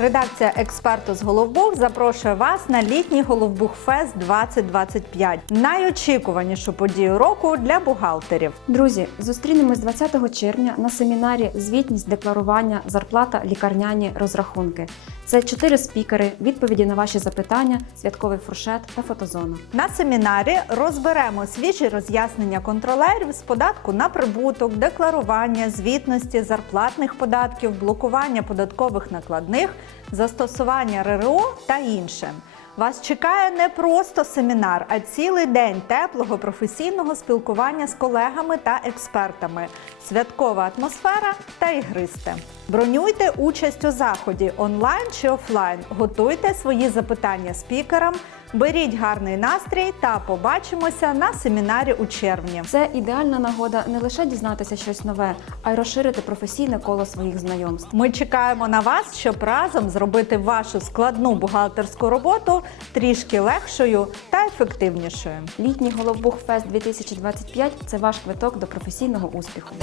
Редакція експерту з Головбух запрошує вас на літній Головбух Фест 2025 найочікуванішу подію року для бухгалтерів. Друзі, зустрінемось 20 червня на семінарі Звітність, декларування, зарплата, лікарняні розрахунки. Це чотири спікери, відповіді на ваші запитання, святковий фуршет та фотозона. На семінарі розберемо свіжі роз'яснення контролерів з податку на прибуток, декларування, звітності, зарплатних податків, блокування податкових накладних, застосування РРО та інше. Вас чекає не просто семінар, а цілий день теплого професійного спілкування з колегами та експертами, святкова атмосфера та ігристе. Бронюйте участь у заході онлайн чи офлайн. Готуйте свої запитання спікерам, беріть гарний настрій та побачимося на семінарі у червні. Це ідеальна нагода не лише дізнатися щось нове, а й розширити професійне коло своїх знайомств. Ми чекаємо на вас, щоб разом зробити вашу складну бухгалтерську роботу трішки легшою та ефективнішою. Літній Головбух Фест 2025 – це ваш квиток до професійного успіху.